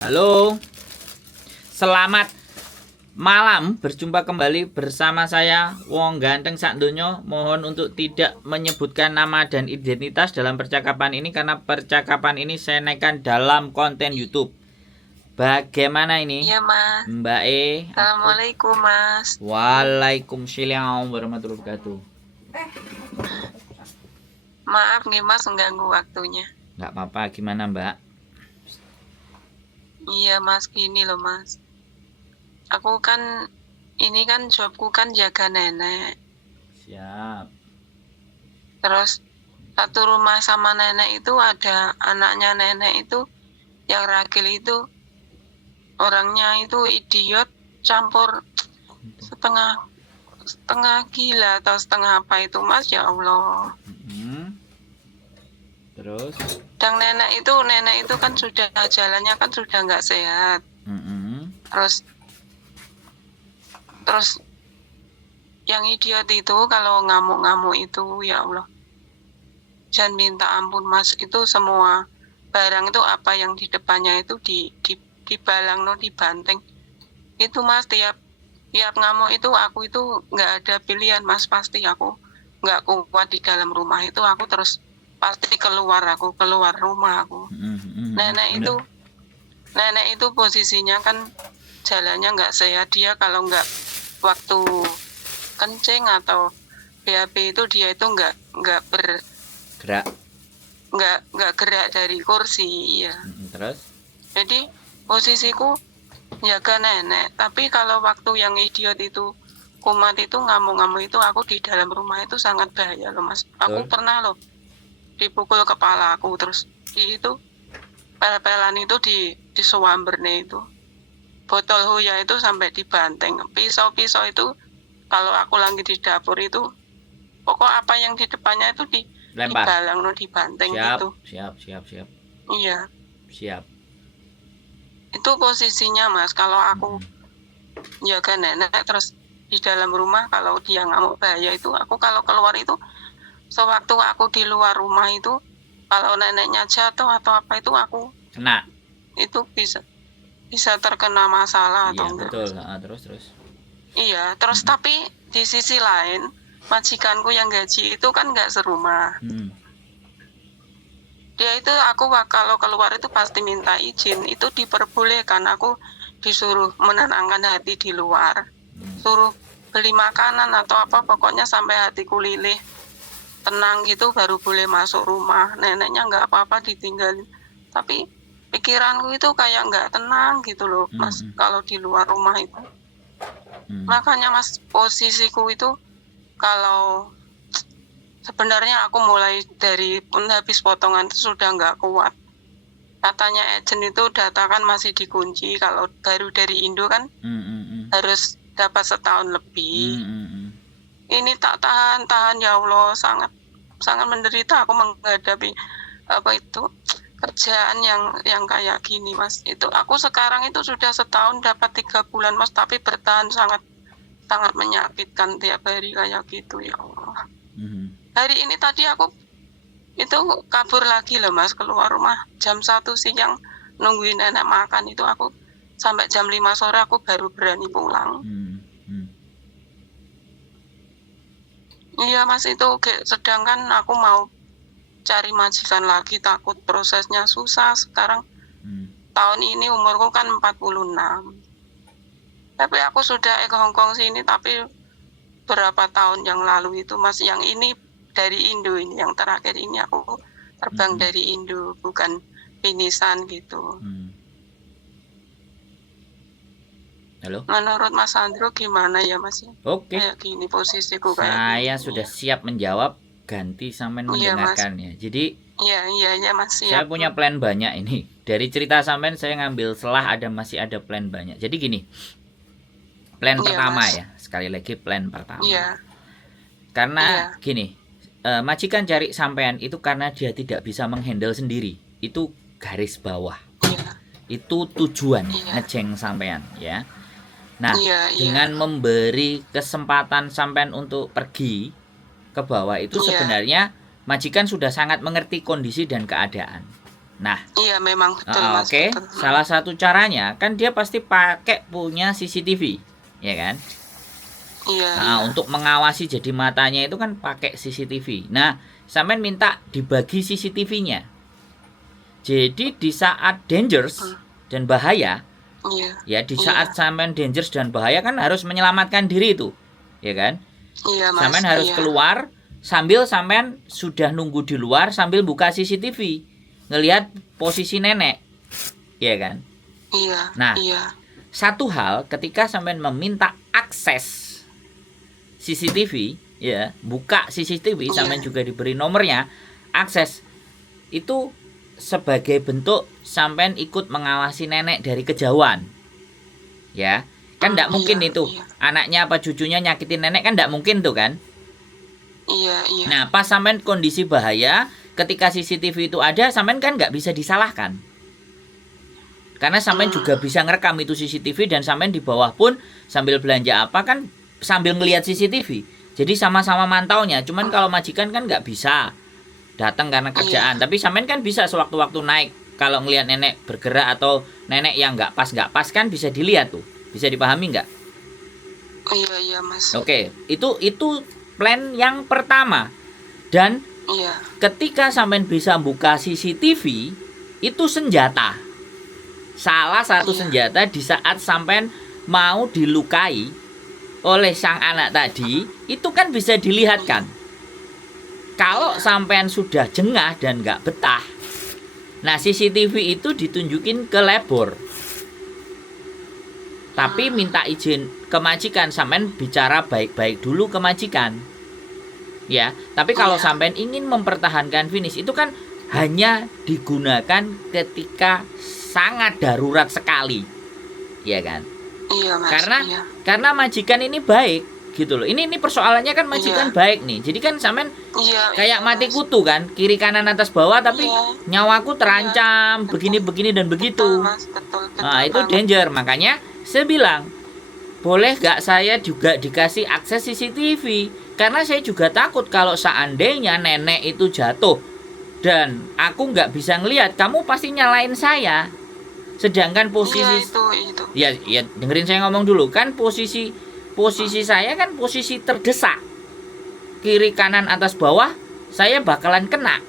Halo, selamat malam. Berjumpa kembali bersama saya Wong Ganteng Sak Donya. Mohon untuk tidak menyebutkan nama dan identitas dalam percakapan ini karena percakapan ini saya naikkan dalam konten YouTube. Bagaimana ini? Iya, Mas. Mbak E. Assalamualaikum, Mas. Waalaikumsalam warahmatullahi wabarakatuh. Maaf nih, Mas, mengganggu waktunya. Nggak apa-apa, gimana Mbak? Iya, Mas, gini loh, Mas. Aku kan, ini kan jobku kan jaga nenek. Siap. Terus satu rumah sama nenek itu ada anaknya nenek itu yang ragil itu orangnya itu idiot campur setengah gila atau setengah apa itu, Mas, ya Allah. Terus? Dan nenek itu kan sudah jalannya kan sudah nggak sehat. Terus yang idiot itu kalau ngamuk-ngamuk itu, ya Allah, jangan minta ampun, Mas. Itu semua barang itu apa yang di depannya itu dibalang, dibanting. Itu, Mas, tiap ngamuk itu aku itu nggak ada pilihan, Mas. Pasti aku nggak kuat di dalam rumah itu, aku terus pasti keluar rumah aku. Nenek itu posisinya kan jalannya nggak sehat. Dia kalau nggak waktu kencing atau BAB itu dia itu nggak Gerak. nggak gerak dari kursi, ya. Terus? Jadi posisiku jaga nenek. Tapi kalau waktu yang idiot itu kumat itu ngamuk-ngamuk itu aku di dalam rumah itu sangat bahaya loh, Mas. Aku pernah loh dipukul kepala aku, terus itu pel-pelan itu di suamberne itu, botol hoya itu sampai dibanting, pisau-pisau itu kalau aku lagi di dapur itu pokok apa yang di depannya itu dibalang dibanting. Gitu. Siap. Iya. Siap. Itu posisinya, Mas, kalau aku jaga nenek terus di dalam rumah kalau dia ngamuk bahaya itu, aku kalau keluar itu sewaktu aku di luar rumah itu kalau neneknya jatuh atau apa itu aku kena. Itu bisa terkena masalah atau enggak. Betul. Terus. Iya, terus tapi di sisi lain majikanku yang gaji itu kan nggak serumah. Dia itu aku kalau keluar itu pasti minta izin, itu diperbolehkan. Aku disuruh menenangkan hati di luar, suruh beli makanan atau apa, pokoknya sampai hatiku lilih tenang gitu baru boleh masuk rumah. Neneknya nggak apa-apa ditinggalin, tapi pikiranku itu kayak nggak tenang gitu loh, Mas, kalau di luar rumah itu. Makanya, Mas, posisiku itu kalau sebenarnya aku mulai dari habis potongan itu sudah nggak kuat. Katanya agent itu data kan masih dikunci, kalau baru dari Indo kan harus dapat setahun lebih. Ini tak tahan, ya Allah, sangat menderita aku menghadapi apa itu kerjaan yang kayak gini, Mas. Itu aku sekarang itu sudah setahun dapat 3 bulan, Mas, tapi bertahan sangat menyakitkan tiap hari kayak gitu, ya Allah. Hari ini tadi aku itu kabur lagi loh, Mas, keluar rumah jam 1 siang nungguin nenek makan itu, aku sampai jam 5 sore aku baru berani pulang. Iya, Mas, itu sedangkan aku mau cari majikan lagi takut prosesnya susah. Sekarang tahun ini umurku kan 46. Tapi aku sudah ke Hongkong sini, tapi berapa tahun yang lalu itu, Mas, yang ini dari Indo, ini yang terakhir ini aku terbang dari Indo, bukan finisan gitu. Halo? Menurut Mas Andro gimana ya, Mas? Oke. Kayak gini posisiku kayak saya gini, sudah siap menjawab, ganti sampean mendengarkan, ya. Jadi iya, Mas, siap. Saya punya plan banyak ini. Dari cerita sampean saya ngambil selah masih ada plan banyak. Jadi gini. Plan pertama, Mas. Ya. Sekali lagi plan pertama. Iya. Karena gini, majikan cari sampean itu karena dia tidak bisa menghandle sendiri. Itu garis bawah. Itu tujuan ngeceng sampean, ya. Nah, dengan memberi kesempatan sampean untuk pergi ke bawah itu sebenarnya majikan sudah sangat mengerti kondisi dan keadaan. Nah, Iya, memang betul, Mas. oke, Betul. salah satu caranya kan dia pasti pakai punya CCTV, ya kan? Iya, Nah, iya. untuk mengawasi jadi matanya itu kan pakai CCTV. Nah, sampean minta dibagi CCTV-nya. Jadi di saat dangerous dan bahaya, Iya. ya di Iya. saat sampean dangerous dan bahaya kan harus menyelamatkan diri itu, ya kan? Iya, Mas. Sampean harus Iya. keluar sambil sampean sudah nunggu di luar sambil buka CCTV, ngelihat posisi nenek, ya kan? Iya. Nah, Iya. satu hal ketika sampean meminta akses CCTV, ya, buka CCTV, Iya. sampean juga diberi nomornya, akses itu sebagai bentuk sampean ikut mengawasi nenek dari kejauhan, ya kan tidak mungkin Iya, itu iya. anaknya apa cucunya nyakitin nenek kan tidak mungkin tuh kan. Iya, iya. Nah pas sampean kondisi bahaya ketika CCTV itu ada, sampean kan nggak bisa disalahkan karena sampean juga bisa ngerekam itu CCTV dan sampean di bawah pun sambil belanja apa kan sambil ngelihat CCTV, jadi sama-sama mantaunya. Cuman kalau majikan kan nggak bisa datang karena kerjaan, tapi sampean kan bisa sewaktu-waktu naik kalau ngelihat nenek bergerak atau nenek yang nggak pas kan bisa dilihat tuh, bisa dipahami nggak? Iya, iya, Mas. Oke, itu plan yang pertama. Dan Iya. ketika sampean bisa buka CCTV, itu senjata. Salah satu senjata di saat sampean mau dilukai oleh sang anak tadi, itu kan bisa dilihatkan. Kalau sampean sudah jengah dan nggak betah, nah CCTV itu ditunjukin ke labor. Tapi minta izin ke majikan, sampean bicara baik-baik dulu ke majikan. Ya, tapi kalau sampean ingin mempertahankan finish itu kan hanya digunakan ketika sangat darurat sekali. Ya kan? Iya, Mas. Iya. Karena majikan ini baik gitu loh. Ini persoalannya kan majikan baik nih. Jadi kan sampean kayak mati kutu kan, kiri kanan atas bawah, tapi nyawaku terancam begini dan begitu. Betul, Mas. Betul, Nah, itu danger. Makanya saya bilang, boleh gak saya juga dikasih akses CCTV? Karena saya juga takut kalau seandainya nenek itu jatuh dan aku nggak bisa ngelihat, kamu pasti nyalain saya. Sedangkan posisi itu. Ya dengerin saya ngomong dulu kan, posisi saya kan posisi terdesak, kiri kanan atas bawah saya bakalan kena.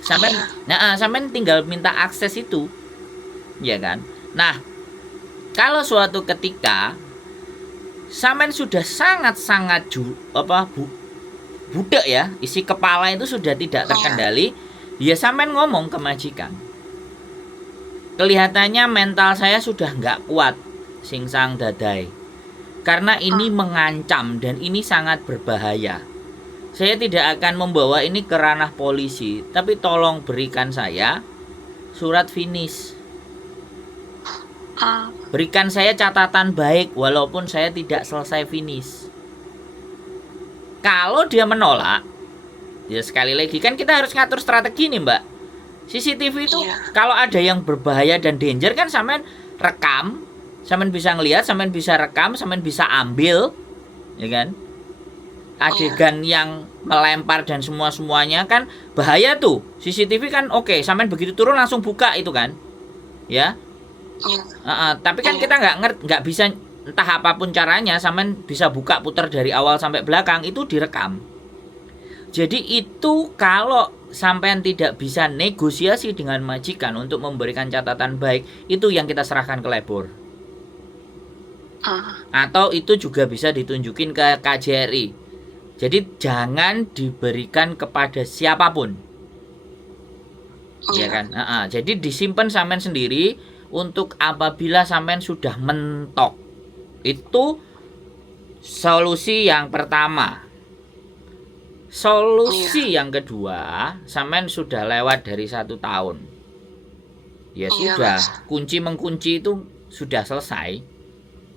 Sampean tinggal minta akses itu, ya kan? Nah, kalau suatu ketika sampean sudah sangat-sangat budak ya, isi kepala itu sudah tidak terkendali, ya sampean ngomong ke majikan. Kelihatannya mental saya sudah nggak kuat, singsang dadai. Karena ini mengancam dan ini sangat berbahaya. Saya tidak akan membawa ini ke ranah polisi, tapi tolong berikan saya surat finish. Berikan saya catatan baik walaupun saya tidak selesai finish. Kalau dia menolak, ya sekali lagi kan kita harus ngatur strategi nih, Mbak. CCTV itu kalau ada yang berbahaya dan danger kan sampean rekam, sampean bisa ngelihat, sampean bisa rekam, sampean bisa ambil, ya kan? Adegan yang melempar dan semuanya kan bahaya tuh. CCTV kan oke, sampean begitu turun langsung buka itu kan, ya. Tapi kan kita nggak bisa, entah apapun caranya, sampean bisa buka putar dari awal sampai belakang itu direkam. Jadi itu kalau sampean tidak bisa negosiasi dengan majikan untuk memberikan catatan baik, itu yang kita serahkan ke labor. Atau itu juga bisa ditunjukin ke KJRI. Jadi jangan diberikan kepada siapapun, ya kan? Jadi disimpan sampean sendiri untuk apabila sampean sudah mentok. Itu solusi yang pertama. Solusi yang kedua, sampean sudah lewat dari 1 tahun. Ya sudah, kunci mengunci itu sudah selesai.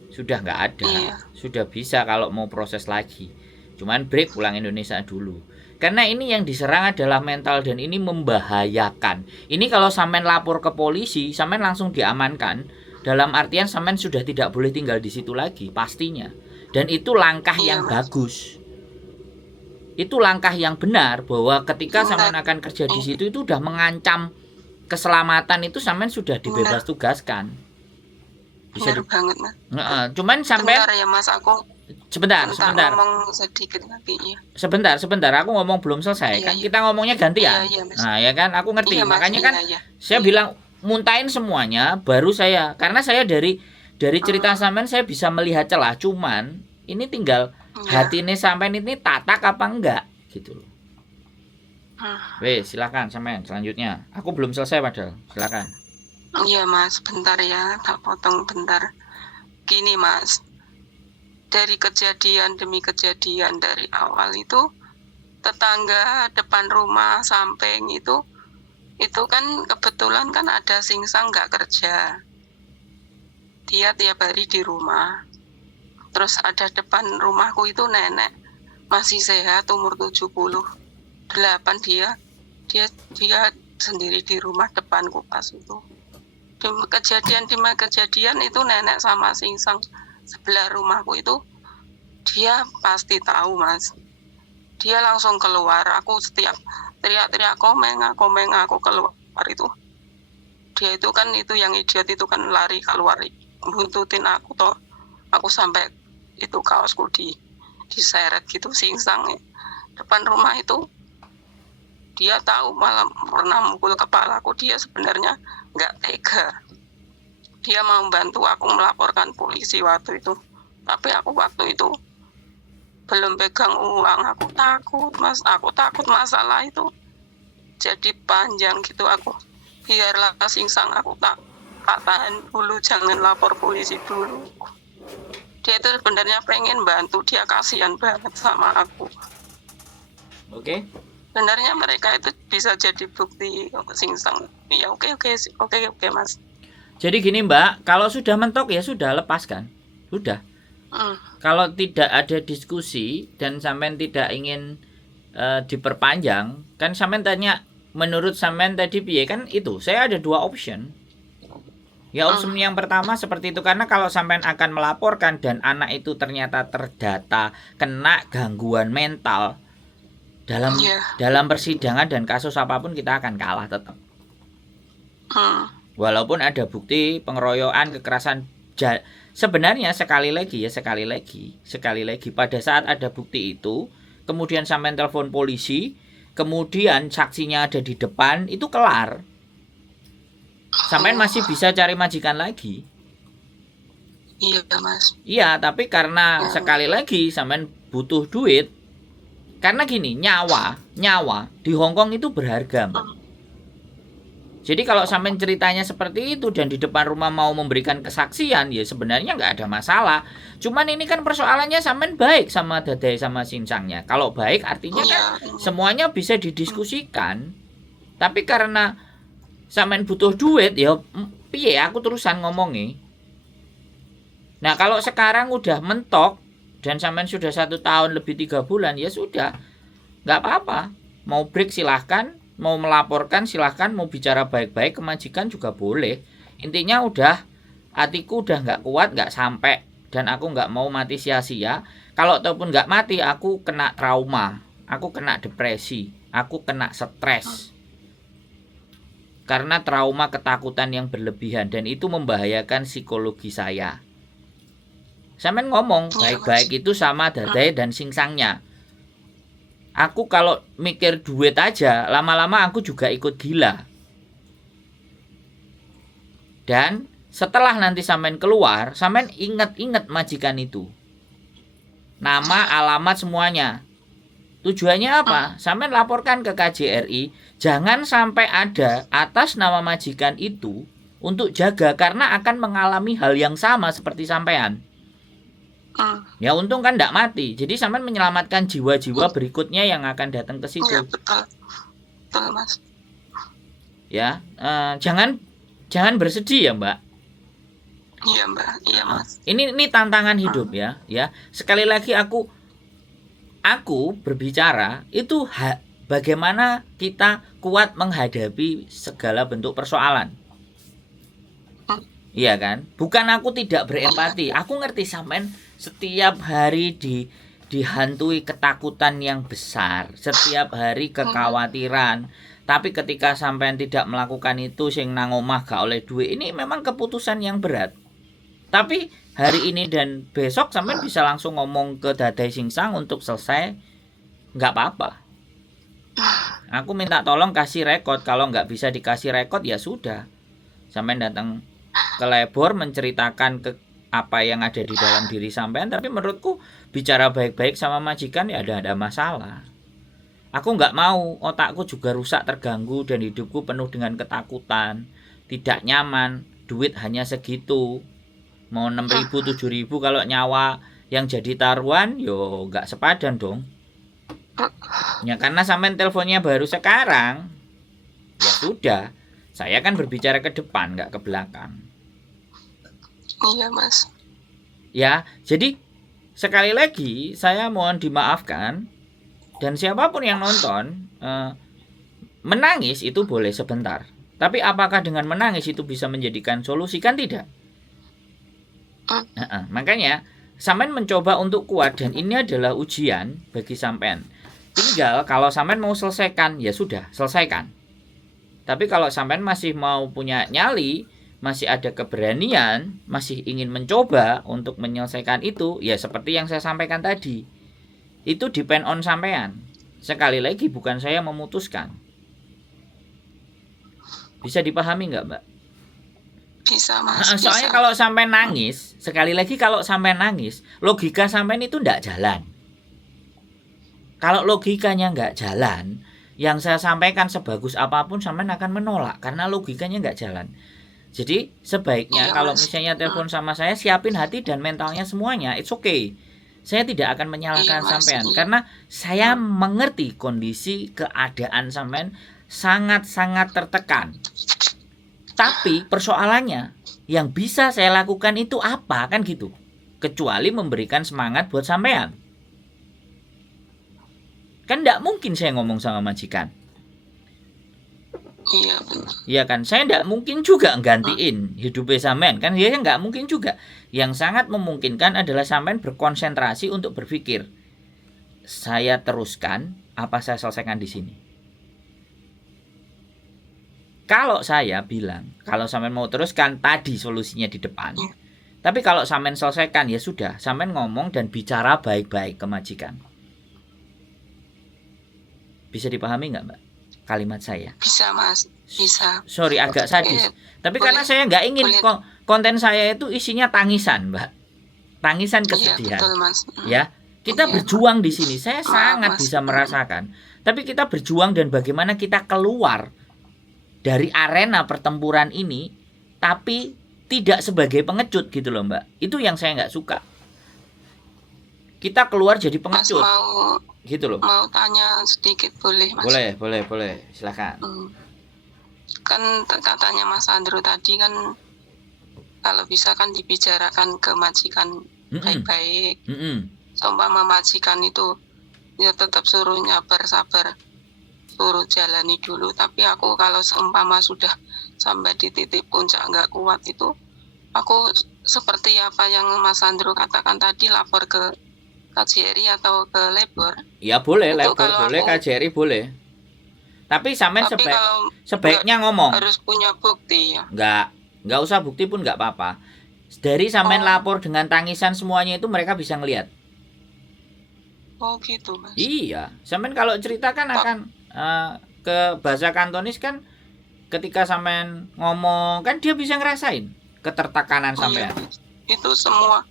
Sudah nggak ada. Sudah bisa kalau mau proses lagi. Cuman break pulang Indonesia dulu. Karena ini yang diserang adalah mental dan ini membahayakan. Ini kalau sampean lapor ke polisi, sampean langsung diamankan. Dalam artian sampean sudah tidak boleh tinggal di situ lagi pastinya. Dan itu langkah yang bagus. itu langkah yang benar, bahwa ketika Benar. sampean akan kerja di situ itu udah mengancam keselamatan, itu sampean sudah dibebas tugaskan. Bisa Benar banget, Mas. cuman sampean Bentar ya, Mas, aku sebentar ngomong sedikit lagi ya. sebentar aku ngomong belum selesai. Iya, Kan iya. kita ngomongnya gantian. Iya, Mas. Nah, ya kan, aku ngerti. Iya, Mas. Makanya Iya, kan iya. saya bilang muntahin semuanya baru saya, karena saya dari cerita sampean saya bisa melihat celah, cuman ini tinggal hatine sampean ini tatak apa enggak gitu loh. Wes, silakan sampean selanjutnya. Aku belum selesai padahal. Silakan. Iya, Mas, bentar ya, tak potong bentar. Gini, Mas, dari kejadian demi kejadian dari awal itu, tetangga depan rumah samping itu kan kebetulan kan ada singsang nggak kerja. Dia tiap hari di rumah. Terus ada depan rumahku itu nenek masih sehat, umur 78 dia sendiri di rumah depanku pas itu. Kejadian itu nenek sama singsang sebelah rumahku itu, dia pasti tahu, Mas. Dia langsung keluar. Aku setiap teriak-teriak komeng aku keluar itu. Dia itu kan, itu yang idiot itu kan lari keluar, buntutin aku toh. Aku sampai itu kaosku diseret gitu singsang depan rumah itu. Dia tahu, malah pernah mukul kepalaku. Dia sebenarnya nggak tega. Dia mau bantu aku melaporkan polisi waktu itu. Tapi aku waktu itu belum pegang uang. Aku takut, Mas. Aku takut masalah itu jadi panjang gitu. Aku biarlah singsang, aku tak tahan dulu, jangan lapor polisi dulu. Dia itu sebenarnya pengen bantu. Dia kasihan banget sama aku. Oke. Sebenarnya mereka itu bisa jadi bukti singsang. Ya oke Mas. Jadi gini Mbak, kalau sudah mentok ya sudah, lepaskan. Sudah. Kalau tidak ada diskusi dan sampean tidak ingin diperpanjang, kan sampean tanya menurut sampean tadi piye, kan itu. Saya ada dua option. Ya, option yang pertama seperti itu, karena kalau sampean akan melaporkan dan anak itu ternyata terdata kena gangguan mental, dalam persidangan dan kasus apapun kita akan kalah tetap. Walaupun ada bukti pengeroyokan, kekerasan. Sebenarnya sekali lagi pada saat ada bukti itu, kemudian sampean telepon polisi, kemudian saksinya ada di depan, itu kelar. Sampean masih bisa cari majikan lagi. Iya, Mas. Iya, tapi karena sekali lagi sampean butuh duit. Karena gini, nyawa di Hongkong itu berharga, Mbak. Jadi kalau sampean ceritanya seperti itu dan di depan rumah mau memberikan kesaksian, ya sebenarnya nggak ada masalah. Cuman ini kan persoalannya sampean baik sama Dadai sama singsangnya. Kalau baik artinya kan semuanya bisa didiskusikan. Tapi karena sampean butuh duit, ya piye aku terusan ngomongnya. Nah kalau sekarang udah mentok dan sampean sudah 1 tahun lebih 3 bulan, ya sudah, nggak apa-apa. Mau break silahkan, mau melaporkan silahkan, mau bicara baik-baik ke majikan juga boleh. Intinya udah, hatiku udah nggak kuat, nggak sampai, dan aku nggak mau mati sia-sia. Kalau ataupun nggak mati, aku kena trauma, aku kena depresi, aku kena stres. Karena trauma ketakutan yang berlebihan, dan itu membahayakan psikologi saya. Sampean ngomong baik-baik itu sama Dadai dan singsangnya. Aku kalau mikir duit aja, lama-lama aku juga ikut gila. Dan setelah nanti sampean keluar, sampean ingat-ingat majikan itu. Nama, alamat, semuanya. Tujuannya apa? Sampean laporkan ke KJRI, jangan sampai ada atas nama majikan itu untuk jaga, karena akan mengalami hal yang sama seperti sampean. Ya untung kan tidak mati. Jadi sampean menyelamatkan jiwa-jiwa berikutnya yang akan datang ke situ. Ya, betul Mas. Ya, jangan bersedih ya Mbak. Iya Mbak, iya Mas. Ini tantangan hidup ya. Sekali lagi aku berbicara itu bagaimana kita kuat menghadapi segala bentuk persoalan. Iya kan? Bukan aku tidak berempati. Aku ngerti sampean setiap hari dihantui ketakutan yang besar, setiap hari kekhawatiran. Tapi ketika sampean tidak melakukan itu, sing nang omah gak oleh duit, ini memang keputusan yang berat. Tapi hari ini dan besok sampean bisa langsung ngomong ke Dadai Singsang untuk selesai, nggak apa-apa. Aku minta tolong kasih rekod. Kalau nggak bisa dikasih rekod ya sudah, sampean datang ke Lebor menceritakan ke apa yang ada di dalam diri sampean. Tapi menurutku bicara baik-baik sama majikan ya ada masalah. Aku nggak mau otakku juga rusak, terganggu, dan hidupku penuh dengan ketakutan, tidak nyaman, duit hanya segitu. Mau 6.000, 7.000, kalau nyawa yang jadi taruhan, yo nggak sepadan dong. Ya karena sampean teleponnya baru sekarang, ya sudah. Saya kan berbicara ke depan, nggak ke belakang. Iya Mas. Ya, jadi sekali lagi saya mohon dimaafkan. Dan siapapun yang nonton, menangis itu boleh sebentar. Tapi apakah dengan menangis itu bisa menjadikan solusi? Kan tidak. Makanya sampean mencoba untuk kuat, dan ini adalah ujian bagi sampean. Tinggal kalau sampean mau selesaikan, ya sudah, selesaikan. Tapi kalau sampean masih mau punya nyali, masih ada keberanian, masih ingin mencoba untuk menyelesaikan itu, ya seperti yang saya sampaikan tadi. Itu depend on sampean. Sekali lagi bukan saya memutuskan. Bisa dipahami nggak, Mbak? Bisa Mas. Soalnya bisa. kalau sampean nangis, sekali lagi kalau sampean nangis, logika sampean itu nggak jalan. Kalau logikanya nggak jalan, yang saya sampaikan sebagus apapun sampean akan menolak karena logikanya nggak jalan. Jadi sebaiknya kalau misalnya telepon sama saya, siapin hati dan mentalnya semuanya. It's okay. Saya tidak akan menyalahkan sampean karena saya mengerti kondisi keadaan sampean sangat-sangat tertekan. Tapi persoalannya yang bisa saya lakukan itu apa, kan gitu. Kecuali memberikan semangat buat sampean. Kan tidak mungkin saya ngomong sama majikan. Iya benar. Iya kan, saya tidak mungkin juga nggantiin hidupnya sampean, kan ya nggak mungkin juga. Yang sangat memungkinkan adalah sampean berkonsentrasi untuk berpikir, saya teruskan apa saya selesaikan di sini. Kalau saya bilang, kalau sampean mau teruskan, tadi solusinya di depan. Tapi kalau sampean selesaikan, ya sudah, sampean ngomong dan bicara baik-baik ke majikan. Bisa dipahami nggak, Mbak, kalimat saya? Bisa Mas, bisa. Sorry agak sadis. Tapi boleh, karena saya nggak ingin boleh. konten saya itu isinya tangisan, Mbak. Tangisan kesedihan. Iya, betul, Mas. Ya, kita berjuang di sini. Saya sangat Mas. bisa merasakan. Tapi kita berjuang dan bagaimana kita keluar dari arena pertempuran ini, tapi tidak sebagai pengecut gitu loh, Mbak. Itu yang saya nggak suka. Kita keluar jadi pengecut. Mas mau gitu loh. Mau tanya sedikit boleh Mas? Boleh, silakan. Kan katanya Mas Andro tadi kan kalau bisa kan dibicarakan ke majikan baik-baik. Seumpama majikan itu ya tetap suruh sabar, suruh jalani dulu. Tapi aku kalau seumpama sudah sampai di titik puncak nggak kuat itu, aku seperti apa yang Mas Andro katakan tadi, lapor ke KJRI atau ke Lebor. Ya boleh, itu Lebor boleh, KJRI boleh. Tapi sampean sebaiknya ngomong. Harus punya bukti ya. Nggak usah bukti pun nggak apa-apa. Dari sampean lapor dengan tangisan semuanya itu mereka bisa ngelihat. Oh gitu Mas. Iya, sampean kalau cerita kan akan ke bahasa Kantonis kan, ketika sampean ngomong kan dia bisa ngerasain ketertekanan sampean. Iya, itu semua.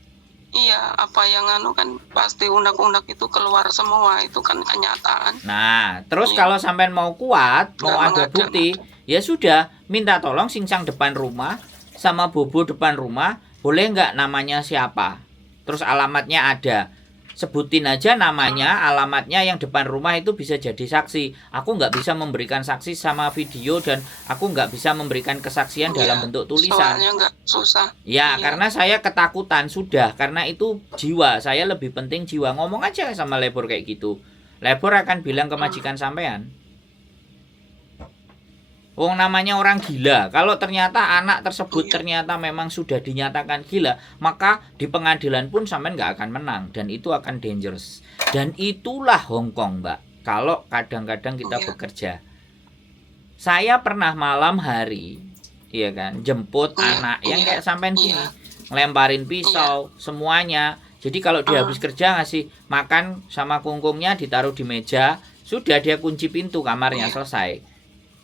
Iya, apa yang kan pasti unek-unek itu keluar semua, itu kan kenyataan. Nah, terus kalau sampean mau kuat, mau ada bukti, ya sudah, minta tolong Singsang depan rumah sama Bobo depan rumah, boleh nggak namanya siapa? Terus alamatnya ada. Sebutin aja namanya, alamatnya, yang depan rumah itu bisa jadi saksi. Aku nggak bisa memberikan saksi sama video, dan aku nggak bisa memberikan kesaksian dalam bentuk tulisan. Soalnya nggak susah. Ya, karena saya ketakutan sudah. Karena itu jiwa, saya lebih penting jiwa. Ngomong aja sama Lebor kayak gitu. Lebor akan bilang ke majikan sampean. Wong namanya orang gila. Kalau ternyata anak tersebut Iya. ternyata memang sudah dinyatakan gila, maka di pengadilan pun sampean nggak akan menang dan itu akan dangerous. Dan itulah Hong Kong, Mbak. Kalau kadang-kadang kita Iya. bekerja. Saya pernah malam hari, iya kan, jemput Iya, anak yang iya, kayak sampean gini, iya. ngelemparin pisau, semuanya. Jadi kalau dia habis kerja ngasih makan sama kungkungnya ditaruh di meja, sudah dia kunci pintu kamarnya, Iya. selesai.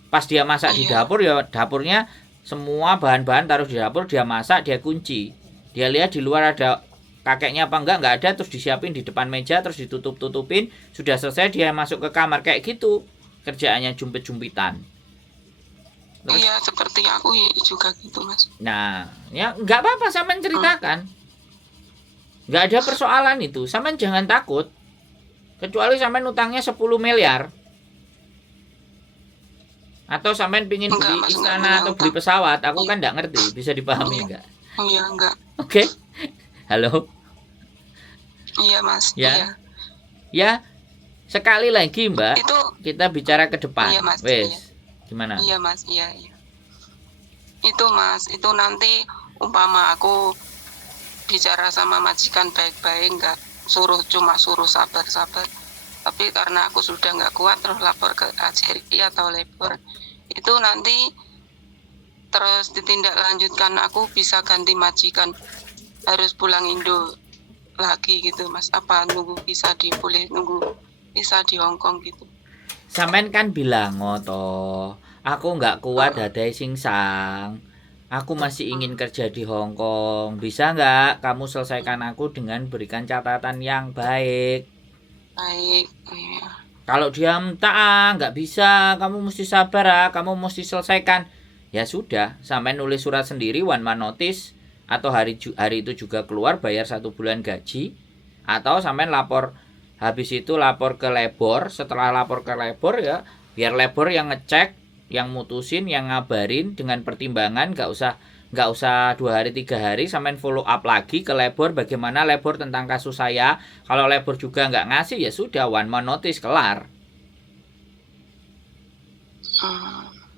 Pas dia masak di Iya. dapur, ya dapurnya semua bahan-bahan taruh di dapur, dia masak, dia kunci. Dia lihat di luar ada kakeknya apa enggak ada, terus disiapin di depan meja, terus ditutup-tutupin, sudah selesai dia masuk ke kamar kayak gitu. Kerjaannya jumpit-jumpitan. Terus, Iya, seperti aku juga gitu, Mas. nah, ya nggak apa-apa sampean ceritakan. Nggak ada persoalan itu. Sampean jangan takut. Kecuali sampean utangnya 10 miliar. Atau sampean pingin Enggak, beli Mas, enggak istana punya atau beli utang. pesawat, aku Iya. kan nggak ngerti. Bisa dipahami Iya. nggak? Iya, enggak. Oke. Halo. Iya, Mas. Ya. Iya. Ya, sekali lagi Mbak, Itu kita bicara ke depan. Iya, Mas. Wes, Iya. gimana? Iya, Mas. Iya, iya. Itu, Mas, itu nanti umpama aku bicara sama majikan baik-baik, enggak cuma suruh sabar-sabar. Tapi karena aku sudah nggak kuat terus lapor ke KJRI atau labor, itu nanti terus ditindaklanjutkan, aku bisa ganti majikan, harus pulang Indo lagi gitu, Mas. Apa nunggu bisa nunggu bisa di Hong Kong gitu. Sampean kan bilang ngoto, aku nggak kuat dadai singsang. Aku masih ingin kerja di Hong Kong. Bisa nggak kamu selesaikan aku dengan berikan catatan yang baik? Baik, iya. Kalau dia minta nggak bisa, kamu mesti sabar kamu mesti selesaikan. Ya sudah, sampai nulis surat sendiri one man notice, atau hari itu juga keluar bayar 1 bulan gaji, atau sampai lapor, habis itu lapor ke labor. Setelah lapor ke labor ya biar labor yang ngecek, yang mutusin, yang ngabarin dengan pertimbangan. Nggak usah 2 hari 3 hari, sampai follow up lagi ke labor bagaimana labor tentang kasus saya. Kalau labor juga nggak ngasih, ya sudah one man notice, kelar.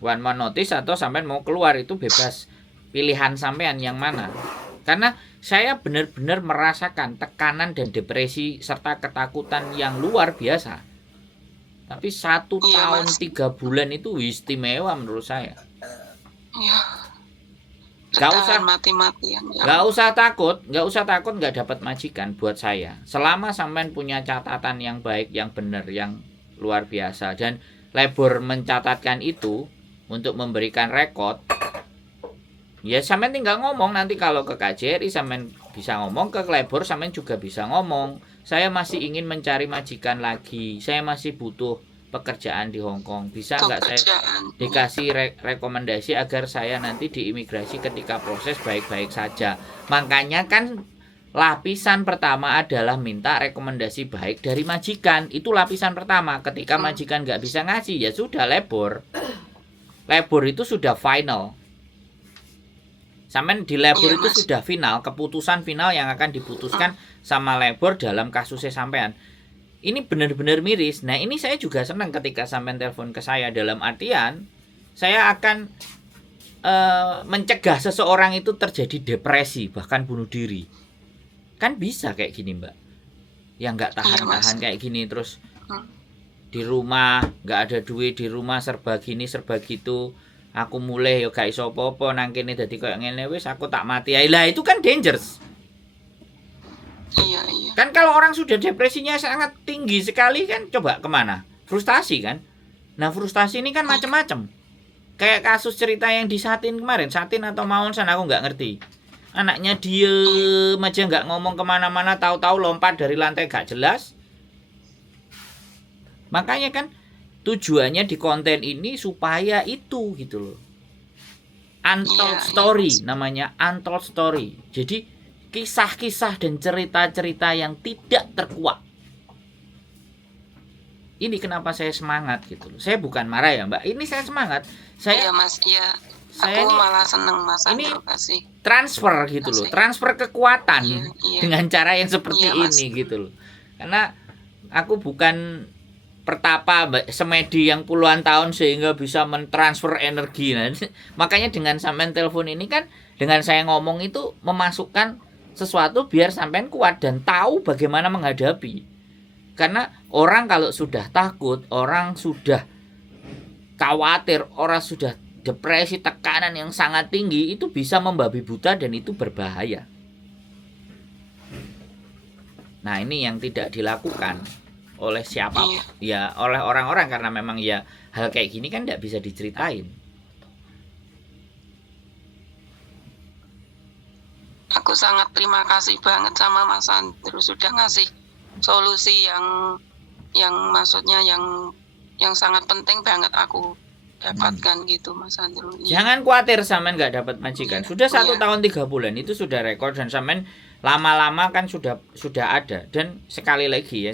One man notice atau sampean mau keluar, itu bebas, pilihan sampean yang mana. Karena saya benar-benar merasakan tekanan dan depresi serta ketakutan yang luar biasa. Tapi 1 tahun Mas. 3 bulan itu istimewa menurut saya. Iya. Nggak usah mati-matian. Ya. nggak usah takut nggak dapat majikan. Buat saya, selama sampean punya catatan yang baik, yang benar, yang luar biasa, dan labor mencatatkan itu untuk memberikan rekod, ya sampean tinggal ngomong. Nanti kalau ke KJRI sampean bisa ngomong, ke labor sampean juga bisa ngomong, saya masih ingin mencari majikan lagi, saya masih butuh pekerjaan di Hong Kong, bisa nggak saya dikasih rekomendasi agar saya nanti di imigrasi ketika proses baik-baik saja. Makanya kan lapisan pertama adalah minta rekomendasi baik dari majikan. Itu lapisan pertama. Ketika majikan nggak bisa ngasih, ya sudah labor itu sudah final. Sampai di labor itu sudah final, keputusan final yang akan diputuskan sama labor dalam kasusnya sampean. Ini benar-benar miris. Nah, ini saya juga senang ketika sampean telepon ke saya, dalam artian saya akan mencegah seseorang itu terjadi depresi, bahkan bunuh diri. Kan bisa kayak gini, Mbak. Yang nggak tahan-tahan kayak gini, terus di rumah nggak ada duit, di rumah serba gini serba gitu. Aku mulai yo gak iso apa-apa, nang kene dadi koyo ngene wis aku tak mati ae. Lah itu kan dangerous. Iya. Kan kalau orang sudah depresinya sangat tinggi sekali kan, coba kemana? Frustasi kan? Nah, frustasi ini kan macam-macam. Kayak kasus cerita yang di Satin kemarin, Satin atau Maunsan, aku nggak ngerti. Anaknya diem aja, nggak ngomong kemana-mana, tahu-tahu lompat dari lantai gak jelas. Makanya kan tujuannya di konten ini supaya itu gitu loh. Untold story namanya, untold story. Jadi kisah-kisah dan cerita-cerita yang tidak terkuak. Ini kenapa saya semangat gitu loh. Saya bukan marah ya, Mbak. Ini saya semangat. Iya, Mas. Iya. Saya aku malah seneng, Mas. Ini transfer gitu loh. Transfer kekuatan dengan cara yang seperti ini gitu loh. Karena aku bukan pertapa semedi yang puluhan tahun sehingga bisa mentransfer energi. Nah, makanya dengan sampean telepon ini kan, dengan saya ngomong itu memasukkan sesuatu biar sampean kuat dan tahu bagaimana menghadapi. Karena orang kalau sudah takut, orang sudah khawatir, orang sudah depresi, tekanan yang sangat tinggi, itu bisa membabi buta dan itu berbahaya. Nah, ini yang tidak dilakukan oleh siapa, ya oleh orang-orang, karena memang ya hal kayak gini kan tidak bisa diceritain. Aku sangat terima kasih banget sama Mas Andrew sudah ngasih solusi yang maksudnya yang sangat penting banget aku dapatkan gitu Mas Andrew. Jangan khawatir sampean nggak dapat majikan. Sudah 1 tahun 3 bulan itu sudah rekor, dan sampean lama-lama kan sudah ada. Dan sekali lagi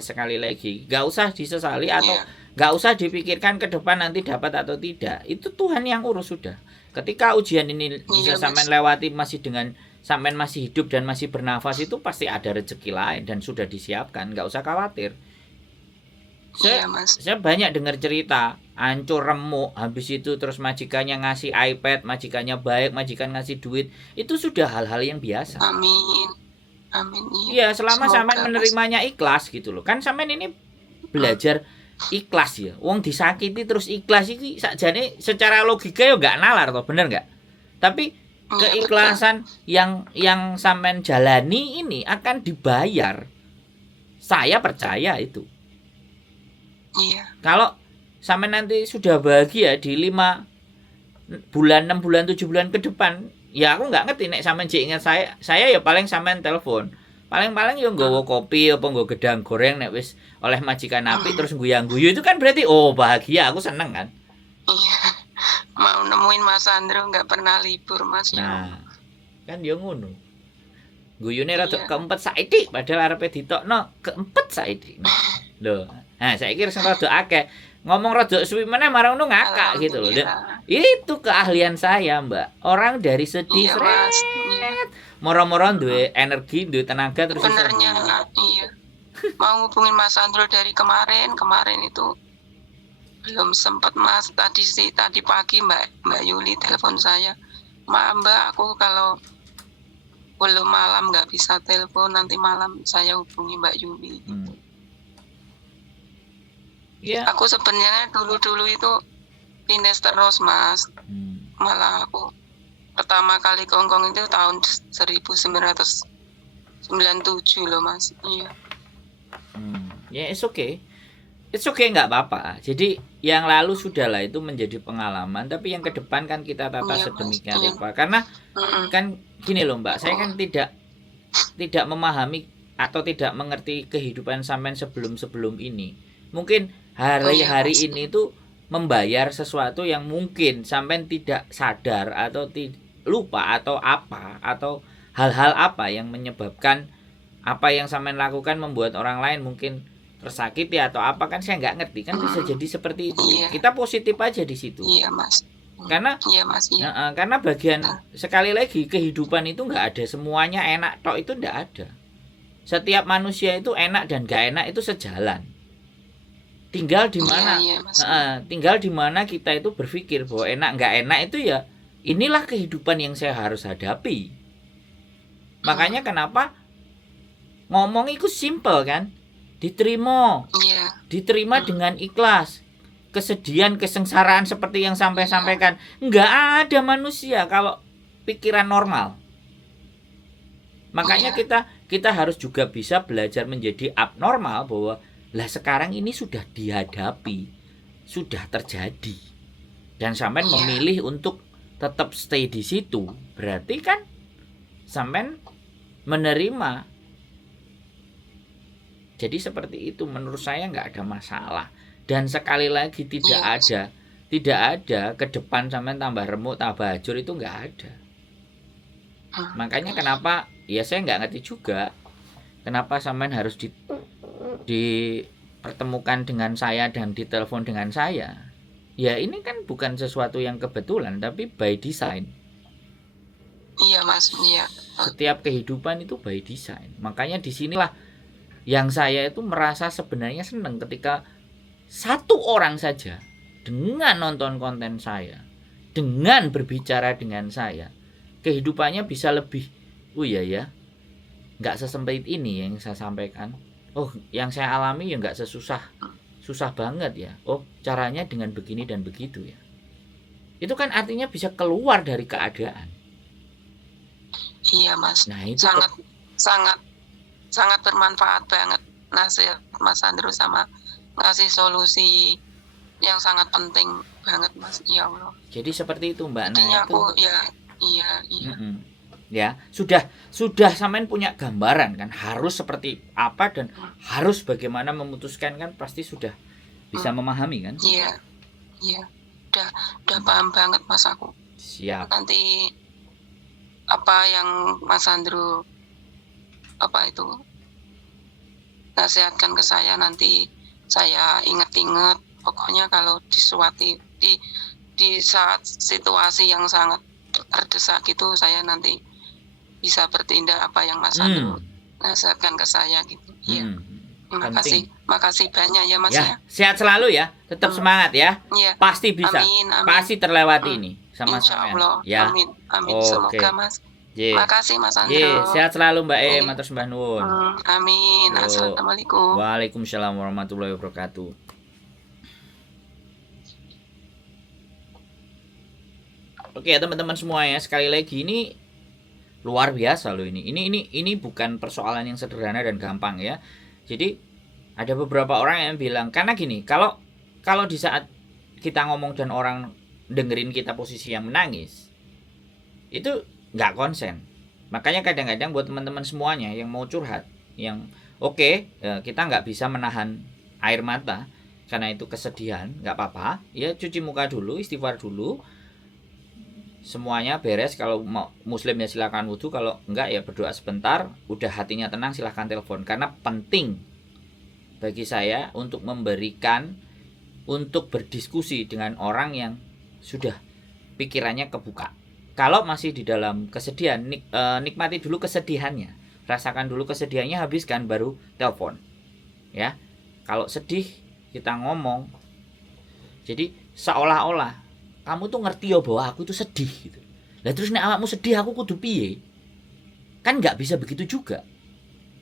nggak usah disesali atau nggak usah dipikirkan ke depan nanti dapat atau tidak. Itu Tuhan yang urus sudah. Ketika ujian ini bisa sampean lewati masih dengan sampean masih hidup dan masih bernafas, itu pasti ada rezeki lain dan sudah disiapkan. Nggak usah khawatir. Saya banyak dengar cerita hancur remuk, habis itu terus majikannya ngasih iPad, majikannya baik, majikan ngasih duit, itu sudah hal-hal yang biasa. Amin. Iya, selama sampean menerimanya ikhlas gitu loh. Kan sampean ini belajar ikhlas ya. Wong disakiti terus ikhlas iki sakjane secara logika ya enggak nalar toh, bener enggak? Tapi keikhlasan yang sampean jalani ini akan dibayar. Saya percaya itu. Iya. Kalau sampean nanti sudah bahagia di 5 bulan, 6 bulan, 7 bulan ke depan, ya aku nggak ngerti nek sampean jek ingat saya ya paling sampean telepon. Paling yo nggawa kopi apa nggawa gedang goreng nek wis oleh majikan apik terus guyang-guyu, itu kan berarti oh bahagia, aku seneng kan. Iya. Mau nemuin Mas Andrew nggak pernah libur Mas. Nah, kan yo ngono. Guyune rada keempet saiki padahal arepe ditokno keempet saiki. Lho, nah saiki sing rada akeh. Ngomong rada suwi meneh marang ngono ngakak gitu loh. Itu keahlian saya, Mbak. Orang dari sedih moro-moro duwe energi, duwe tenaga terus sebenarnya iya. Mau ngubungin Mas Andrew dari kemarin itu belum sempat Mas. Tadi pagi Mbak Yuli telepon saya. Mbak, aku kalau belum malam nggak bisa telepon, nanti malam saya hubungi Mbak Yuli. Yeah. Aku sebenarnya dulu itu pindah terus Mas. Malah aku pertama kali ke Hongkong itu tahun 1997 loh Mas. Iya. Ya it's okay nggak apa-apa. Jadi yang lalu sudahlah, itu menjadi pengalaman. Tapi yang ke depan kan kita tata sedemikian rupa. Karena kan gini loh Mbak, saya kan tidak memahami atau tidak mengerti kehidupan sampean sebelum ini. Mungkin hari-hari ini tuh membayar sesuatu yang mungkin sampean tidak sadar atau lupa atau apa, atau hal-hal apa yang menyebabkan apa yang sampean lakukan membuat orang lain mungkin tersakiti atau apa, kan saya nggak ngerti, kan bisa jadi seperti itu. Kita positif aja di situ. Iya Mas. Karena karena bagian sekali lagi kehidupan itu nggak ada semuanya enak tok, itu nggak ada. Setiap manusia itu enak dan nggak enak itu sejalan. Tinggal di mana, tinggal di mana kita itu berpikir bahwa enak nggak enak itu ya inilah kehidupan yang saya harus hadapi. Makanya kenapa ngomong itu simple kan, diterima dengan ikhlas. Kesedihan, kesengsaraan seperti yang sampaikan, nggak ada manusia kalau pikiran normal. Makanya kita harus juga bisa belajar menjadi abnormal, bahwa lah sekarang ini sudah dihadapi, sudah terjadi, dan sampean memilih untuk tetap stay di situ, berarti kan sampean menerima. Jadi seperti itu, menurut saya nggak ada masalah. Dan sekali lagi tidak ada ke depan sampean tambah remuk tambah hancur, itu nggak ada. Makanya kenapa ya saya nggak ngerti juga kenapa sampean harus dipertemukan dengan saya dan ditelepon dengan saya. Ya ini kan bukan sesuatu yang kebetulan, tapi by design. Iya Mas, iya. Setiap kehidupan itu by design. Makanya disinilah yang saya itu merasa sebenarnya senang ketika satu orang saja dengan nonton konten saya, dengan berbicara dengan saya, kehidupannya bisa lebih, oh iya ya, nggak sesempit ini yang saya sampaikan. Oh, yang saya alami ya nggak susah banget ya. Oh, caranya dengan begini dan begitu ya. Itu kan artinya bisa keluar dari keadaan. Iya Mas, Nah, itu sangat bermanfaat banget nasihat Mas Andrew sama ngasih solusi yang sangat penting banget Mas. Ya Allah. Jadi seperti itu Mbak. Intinya Nah, itu aku iya. ya sudah sampean punya gambaran kan harus seperti apa dan harus bagaimana memutuskan kan, pasti sudah bisa memahami kan. Iya udah paham banget Mas aku. Siap. Nanti apa yang Mas Andrew nasihatkan ke saya, nanti saya inget-inget. Pokoknya kalau di saat situasi yang sangat terdesak itu, saya nanti bisa bertindak apa yang Mas Andrew nasihatkan ke saya gitu. Iya. Makasih banyak ya Mas ya. Sehat selalu ya, tetap semangat ya. Iya. Pasti bisa. Amin. Pasti terlewati ini sama Insya sampean. Allah. Ya. Amin. Oke. Semoga Mas. Ye. Makasih Mas Andrew. Sehat selalu Mbak matur sembah nuwun. Amin. Assalamualaikum. Waalaikumsalam warahmatullahi wabarakatuh. Oke ya teman-teman semua ya, sekali lagi ini luar biasa loh ini. Ini bukan persoalan yang sederhana dan gampang ya. Jadi ada beberapa orang yang bilang, karena gini, kalau di saat kita ngomong dan orang dengerin kita posisi yang menangis, itu nggak konsen. Makanya kadang-kadang buat teman-teman semuanya yang mau curhat, yang kita nggak bisa menahan air mata karena itu kesedihan, nggak apa-apa ya, cuci muka dulu, istighfar dulu, semuanya beres. Kalau mau muslim ya silakan wudhu, kalau enggak ya berdoa sebentar, udah hatinya tenang silakan telepon. Karena penting bagi saya untuk berdiskusi dengan orang yang sudah pikirannya kebuka. Kalau masih di dalam kesedihan, nikmati dulu kesedihannya, rasakan dulu kesedihannya, habiskan baru telepon ya. Kalau sedih kita ngomong, jadi seolah-olah kamu tuh ngerti ya bahwa aku tuh sedih gitu. Lah terus nek awakmu sedih aku kudu piye? Kan nggak bisa begitu juga.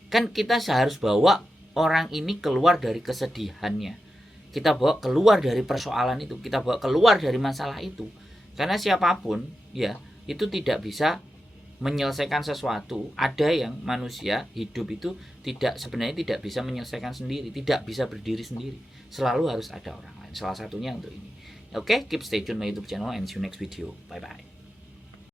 Kan kita harus bawa orang ini keluar dari kesedihannya. Kita bawa keluar dari persoalan itu, kita bawa keluar dari masalah itu. Karena siapapun ya, itu tidak bisa menyelesaikan sesuatu. Ada yang manusia hidup itu sebenarnya tidak bisa menyelesaikan sendiri, tidak bisa berdiri sendiri. Selalu harus ada orang lain. Salah satunya untuk ini. Okay, keep stay tune my YouTube channel and see you next video. Bye bye.